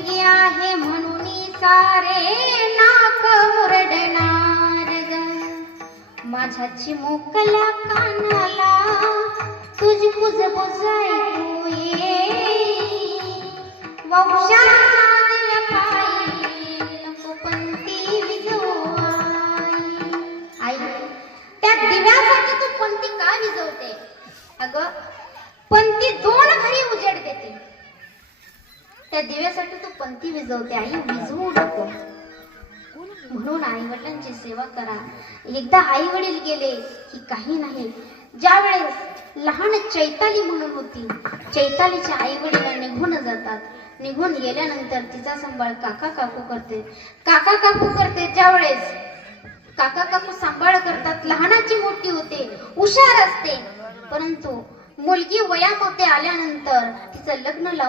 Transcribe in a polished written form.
मुलगी आहे म्हणून सारे नाक मुरडणार ग. माझ्या चिमुकल्या कानाला तुझी कुजबुज ऐकू येई. वंशाच्या पायी नको पंती विजवाई. आई, त्या दिव्यासाठी तू पंती का विजवते? अगं, पंती 2 घरी उजेड देते. त्या दिव्यासाठी तू पंती विजवते. आई, विजवू नको. म्हणून आई वडिलांची सेवा करा. एकदा आई वडील गेले की काही नाही. ज्या वेळेस लहान चैताली म्हणून होती, चैतालीच्या आई वडील निघून जातात. निघून गेल्यानंतर तिचा सांभाळ काका काकू करते. काका काकू करते ज्या वेळेस काका काकू सांभाळ करतात. लहानाची मोठी होते, हुशार असते. परंतु मुलगी वयामध्ये आल्यानंतर तिचं लग्न